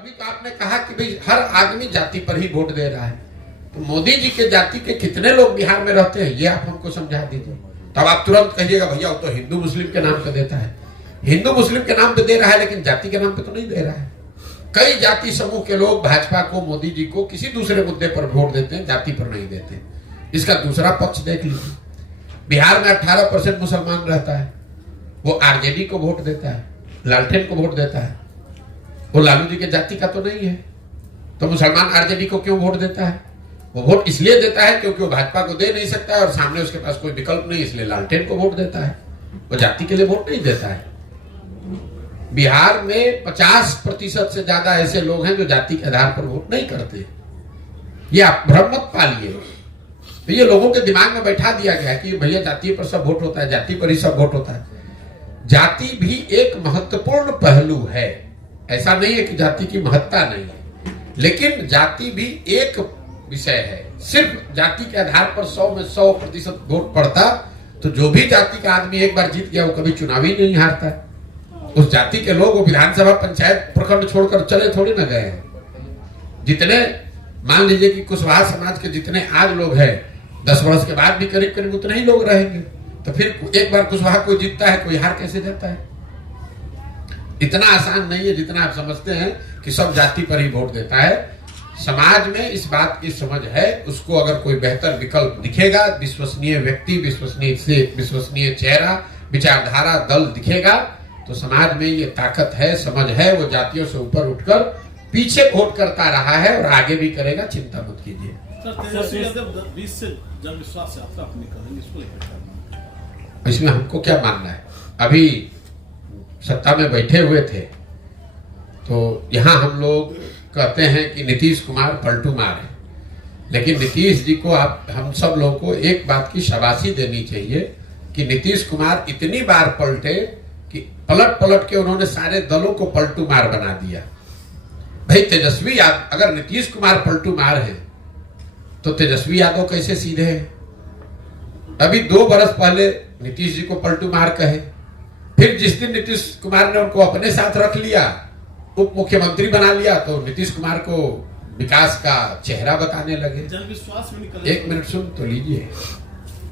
अभी तो आपने कहा कि भाई हर आदमी जाति पर ही वोट दे रहा है, तो मोदी जी के जाति के कितने लोग बिहार में रहते हैं ये आप हमको समझा दीजिए। तब आप तुरंत कहिएगा भैया वो तो हिंदू मुस्लिम के नाम पे देता है। हिंदू मुस्लिम के नाम पे दे रहा है लेकिन जाति के नाम पे तो नहीं दे रहा है। कई जाति समूह के लोग भाजपा को, मोदी जी को किसी दूसरे मुद्दे पर वोट देते हैं, जाति पर नहीं देते। इसका दूसरा पक्ष देख लीजिए, बिहार में 18% मुसलमान रहता है, वो आरजेडी को वोट देता है, लालटेन को वोट देता है। वो लालू जी के जाति का तो नहीं है, तो मुसलमान आरजेडी को क्यों वोट देता है? वो वोट इसलिए देता है क्योंकि वो भाजपा को दे नहीं सकता है और सामने उसके पास कोई विकल्प नहीं, इसलिए लालटेन को वोट देता है। वो जाति के लिए वोट नहीं देता है। बिहार में 50% से ज्यादा ऐसे लोग हैं जो जाति के आधार पर वोट नहीं करते। ये आप भ्रम मत पालिए। तो ये लोगों के दिमाग में बैठा दिया गया कि भैया जाति पर सब वोट होता है, जाति पर ही सब वोट होता है। जाति भी एक महत्वपूर्ण पहलू है, ऐसा नहीं है कि जाति की महत्ता नहीं है, लेकिन जाति भी एक विषय है। सिर्फ जाति के आधार पर 100 में 100% वोट पड़ता तो जो भी जाति का आदमी एक बार जीत गया वो कभी चुनाव ही नहीं हारता। उस जाति के लोग वो विधानसभा, पंचायत, प्रखंड छोड़कर चले थोड़ी ना गए हैं। जितने मान लीजिए कि कुशवाहा समाज के जितने आज लोग हैं, 10 वर्ष के बाद भी करीब करीब उतने ही लोग रहेंगे। तो फिर एक बार कुशवाहा कोई जीतता है, कोई हार कैसे जाता है? इतना आसान नहीं है जितना आप समझते हैं कि सब जाति पर ही वोट देता है। समाज में इस बात की समझ है, उसको अगर कोई बेहतर विकल्प दिखेगा, विश्वसनीय व्यक्ति, विश्वसनीय चेहरा, विचारधारा, दल दिखेगा तो समाज में ये ताकत है, समझ है, वो जातियों से ऊपर उठकर पीछे वोट करता रहा है और आगे भी करेगा। चिंता मत कीजिए। इसमें हमको क्या मानना है? अभी सत्ता में बैठे हुए थे तो यहाँ हम लोग कहते हैं कि नीतीश कुमार पलटू मार है, लेकिन नीतीश जी को हम सब लोगों को एक बात की शाबाशी देनी चाहिए कि नीतीश कुमार इतनी बार पलटे कि पलट के उन्होंने सारे दलों को पलटू मार बना दिया। भाई तेजस्वी यादव, अगर नीतीश कुमार पलटू मार है तो तेजस्वी यादव कैसे सीधे हैं? अभी 2 बरस पहले नीतीश जी को पलटू मार कहे, फिर जिस दिन नीतीश कुमार ने उनको अपने साथ रख लिया, उप मुख्यमंत्री बना लिया, तो नीतीश कुमार को विकास का चेहरा बताने लगे। जनविश्वास में निकल। 1 मिनट सुन तो लीजिए।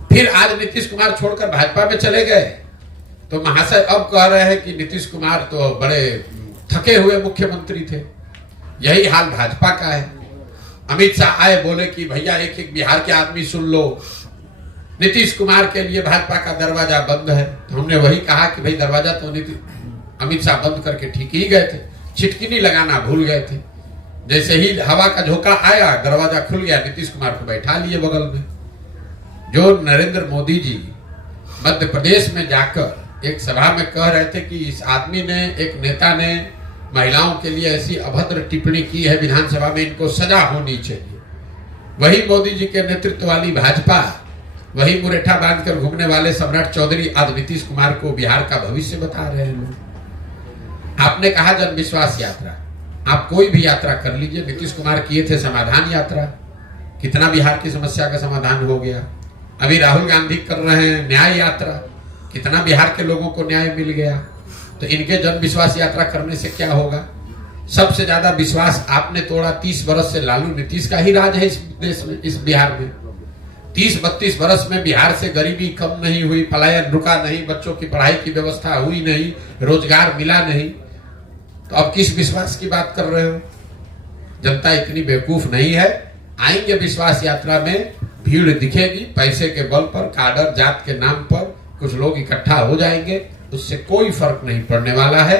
फिर आज नीतीश कुमार छोड़कर भाजपा में चले गए तो महाशय अब कह रहे हैं कि नीतीश कुमार तो बड़े थके हुए मुख्यमंत्री थे। यही हाल भाजपा का है। अमित शाह आए, बोले कि भैया एक एक बिहार के आदमी सुन लो, नीतीश कुमार के लिए भाजपा का दरवाजा बंद है। तो हमने वही कहा कि भाई दरवाजा तो अमित शाह बंद करके ठीक ही गए थे, छिटकिनी लगाना भूल गए थे। जैसे ही हवा का झोंका आया, दरवाजा खुल गया, नीतीश कुमार को बैठा लिए बगल में। जो नरेंद्र मोदी जी मध्य प्रदेश में जाकर एक सभा में कह रहे थे कि इस आदमी ने, एक नेता ने महिलाओं के लिए ऐसी अभद्र टिप्पणी की है विधानसभा में, इनको सजा होनी चाहिए। वही मोदी जी के नेतृत्व वाली भाजपा, वही मुरेठा बांधकर घूमने वाले सम्राट चौधरी आज नीतीश कुमार को बिहार का भविष्य बता रहे हैं लोग। आपने कहा जन विश्वास यात्रा, आप कोई भी यात्रा कर लीजिए। नीतीश कुमार किए थे समाधान यात्रा, कितना बिहार की समस्या का समाधान हो गया। अभी राहुल गांधी कर रहे हैं न्याय यात्रा, कितना बिहार के लोगों को न्याय मिल गया। तो इनके जन विश्वास यात्रा करने से क्या होगा? सबसे ज्यादा विश्वास आपने तोड़ा 30 बरस से लालू नीतीश का ही राज है इस देश में, इस बिहार में। 30-32 बरस में बिहार से गरीबी कम नहीं हुई, पलायन रुका नहीं, बच्चों की पढ़ाई की व्यवस्था हुई नहीं, रोजगार मिला नहीं। तो अब किस विश्वास की बात कर रहे हो? जनता इतनी बेवकूफ नहीं है। आएंगे विश्वास यात्रा में, भीड़ दिखेगी, पैसे के बल पर, काडर जात के नाम पर कुछ लोग इकट्ठा हो जाएंगे, उससे कोई फर्क नहीं पड़ने वाला है।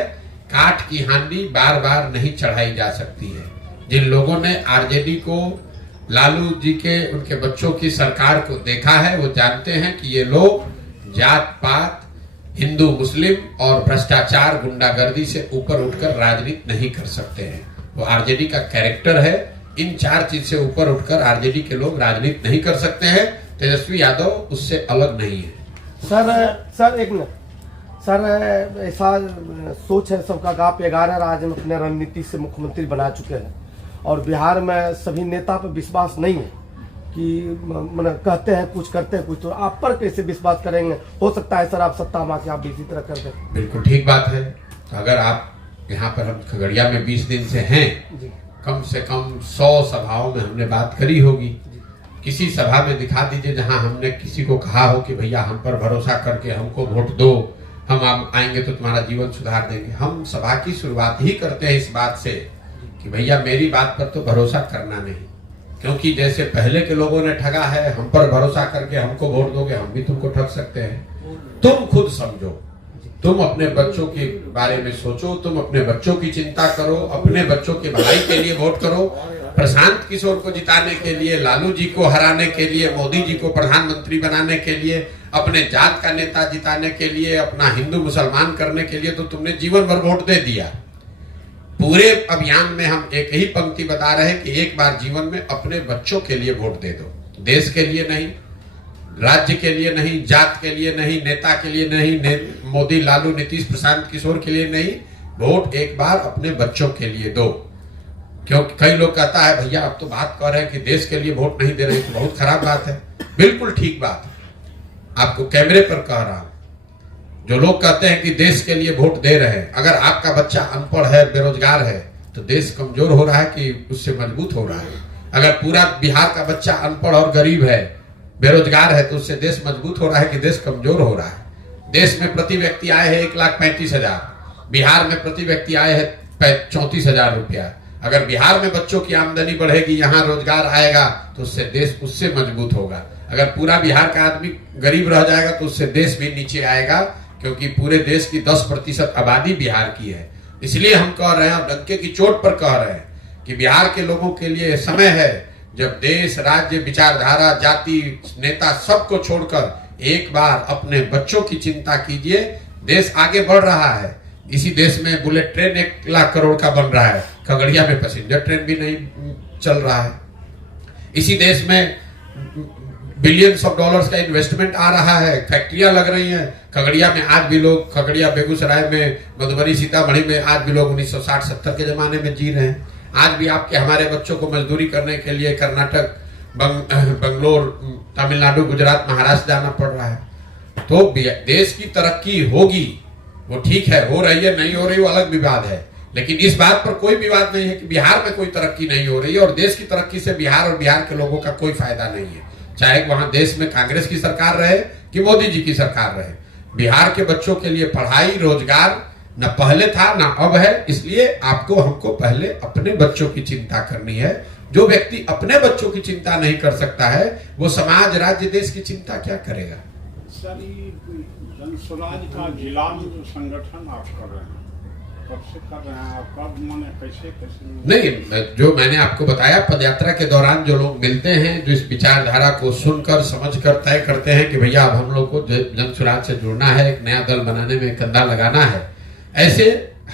काठ की हांडी बार बार नहीं चढ़ाई जा सकती है। जिन लोगों ने आरजेडी को, लालू जी के, उनके बच्चों की सरकार को देखा है, वो जानते हैं कि ये लोग जात पात, हिंदू मुस्लिम और भ्रष्टाचार, गुंडागर्दी से ऊपर उठकर राजनीति नहीं कर सकते हैं। वो आरजेडी का कैरेक्टर है। इन 4 चीज से ऊपर उठकर आरजेडी के लोग राजनीति नहीं कर सकते हैं। तेजस्वी यादव उससे अलग नहीं है। सर एक मिनट सर, ऐसा सोच है सबका कि आप 11 राज्य में अपने रणनीति से मुख्यमंत्री बना चुके हैं और बिहार में सभी नेता पर विश्वास नहीं है कि मतलब कहते हैं कुछ, करते हैं कुछ, तो आप पर कैसे विश्वास करेंगे? हो सकता है सर आप सत्ता में आके आप भी इसी तरह कर दें। बिल्कुल ठीक बात है। तो अगर आप यहाँ पर हम खगड़िया में 20 दिन से हैं, कम से कम 100 सभाओं में हमने बात करी होगी। किसी सभा में दिखा दीजिए जहां हमने किसी को कहा हो कि भैया हम पर भरोसा करके हमको वोट दो, हम आएंगे तो तुम्हारा जीवन सुधार देंगे। हम सभा की शुरुआत ही करते हैं इस बात से कि भैया मेरी बात पर तो भरोसा करना नहीं, क्योंकि जैसे पहले के लोगों ने ठगा है, हम पर भरोसा करके हमको वोट दोगे, हम भी तुमको ठग सकते हैं। तुम खुद समझो, तुम अपने बच्चों के बारे में सोचो, तुम अपने बच्चों की चिंता करो, अपने बच्चों के भलाई के लिए वोट करो। प्रशांत किशोर को जिताने के लिए, लालू जी को हराने के लिए, मोदी जी को प्रधानमंत्री बनाने के लिए, अपने जात का नेता जिताने के लिए, अपना हिंदू मुसलमान करने के लिए तो तुमने जीवन भर वोट दे दिया। पूरे अभियान में हम एक ही पंक्ति बता रहे हैं कि एक बार जीवन में अपने बच्चों के लिए वोट दे दो, देश के लिए नहीं, राज्य के लिए नहीं, जात के लिए नहीं, नेता के लिए नहीं, मोदी लालू नीतीश प्रशांत किशोर के लिए नहीं, वोट एक बार अपने बच्चों के लिए दो। क्योंकि कई लोग कहता है भैया अब तो बात कर रहे हैं कि देश के लिए वोट नहीं दे रहे, तो बहुत खराब बात है। बिल्कुल ठीक बात है, आपको कैमरे पर कह रहा हूं। जो लोग कहते हैं कि देश के लिए वोट दे रहे हैं, अगर आपका बच्चा अनपढ़ है, बेरोजगार है, तो देश कमजोर हो रहा है कि उससे मजबूत हो रहा है? अगर पूरा बिहार का बच्चा अनपढ़ और गरीब है, बेरोजगार है, तो उससे देश मजबूत हो रहा है कि देश कमजोर हो रहा है? देश में प्रति व्यक्ति आए हैं 1,35,000, बिहार में प्रति व्यक्ति आए हैं 34,000 रुपया। अगर बिहार में बच्चों की आमदनी बढ़ेगी, यहाँ रोजगार आएगा, तो उससे देश उससे मजबूत होगा। अगर पूरा बिहार का आदमी गरीब रह जाएगा तो उससे देश भी नीचे आएगा, क्योंकि पूरे देश की 10% आबादी बिहार की है। इसलिए हम कह रहे हैं, डंके की चोट पर कह रहे हैं कि बिहार के लोगों के लिए समय है जब देश, राज्य, विचारधारा, जाति, नेता सबको छोड़कर एक बार अपने बच्चों की चिंता कीजिए। देश आगे बढ़ रहा है। इसी देश में बुलेट ट्रेन 1 लाख करोड़ का बन रहा है, खगड़िया में पैसेंजर ट्रेन भी नहीं चल रहा है। इसी देश में बिलियंस ऑफ डॉलर्स का इन्वेस्टमेंट आ रहा है, फैक्ट्रियां लग रही हैं। खगड़िया में आज भी लोग, खगड़िया, बेगूसराय में, मधुबनी, सीतामढ़ी में आज भी लोग 1960-70 के जमाने में जी रहे हैं। आज भी आपके हमारे बच्चों को मजदूरी करने के लिए कर्नाटक, बंगलोर, तमिलनाडु, गुजरात, महाराष्ट्र जाना पड़ रहा है। तो देश की तरक्की होगी, वो ठीक है, हो रही है, नहीं हो रही वो अलग विवाद है, लेकिन इस बात पर कोई विवाद नहीं है कि बिहार में कोई तरक्की नहीं हो रही है। और देश की तरक्की से बिहार और बिहार के लोगों का कोई फायदा नहीं है, चाहे वहां देश में कांग्रेस की सरकार रहे कि मोदी जी की सरकार रहे। बिहार के बच्चों के लिए पढ़ाई, रोजगार न पहले था न अब है। इसलिए आपको, हमको पहले अपने बच्चों की चिंता करनी है। जो व्यक्ति अपने बच्चों की चिंता नहीं कर सकता है, वो समाज, राज्य, देश की चिंता क्या करेगा? सर, जन स्वराज का जिला में जो संगठन आप कर रहे हैं, कब से कर रहे हैं, कब, माने कैसे? नहीं, जो मैंने आपको बताया, पदयात्रा के दौरान जो लोग मिलते हैं, जो इस विचारधारा को सुनकर, समझकर तय करते हैं कि भैया अब हम लोग को जन स्वराज से जुड़ना है, एक नया दल बनाने में कंधा लगाना है, ऐसे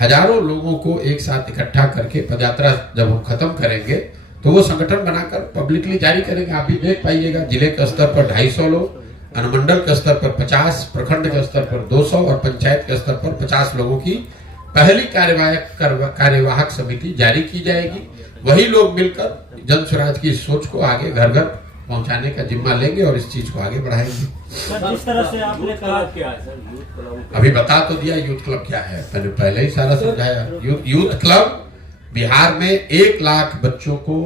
हजारों लोगों को एक साथ इकट्ठा करके पदयात्रा जब हम खत्म करेंगे तो वो संगठन बनाकर पब्लिकली जारी करेंगे। आप भी देख पाइएगा, जिले के स्तर पर 250 लोग, अनुमंडल के स्तर पर 50, प्रखंड के स्तर पर 200 और पंचायत के स्तर पर 50 लोगों की पहली कार्यवाहक समिति जारी की जाएगी। वही लोग मिलकर जन स्वराज की सोच को आगे घर घर पहुंचाने का जिम्मा लेंगे और इस चीज को आगे बढ़ाएंगे। सर, जिस तरह से आपने कहा, क्या है सर यूथ क्लब? अभी बता तो दिया यूथ क्लब क्या है, मैंने पहले ही सारा समझाया। यूथ क्लब बिहार में 1 लाख बच्चों को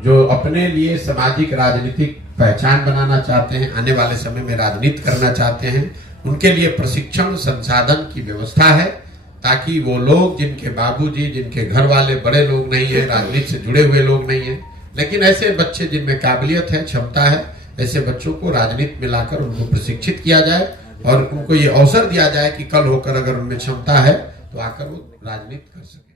जो अपने लिए सामाजिक, राजनीतिक पहचान बनाना चाहते हैं, आने वाले समय में राजनीति करना चाहते हैं, उनके लिए प्रशिक्षण, संसाधन की व्यवस्था है, ताकि वो लोग जिनके बाबूजी, जिनके घर वाले बड़े लोग नहीं है, राजनीति से जुड़े हुए लोग नहीं है, लेकिन ऐसे बच्चे जिनमें काबिलियत है, क्षमता है, ऐसे बच्चों को राजनीति में लाकर उनको प्रशिक्षित किया जाए और उनको ये अवसर दिया जाए कि कल होकर अगर उनमें क्षमता है तो आकर वो राजनीति कर सके।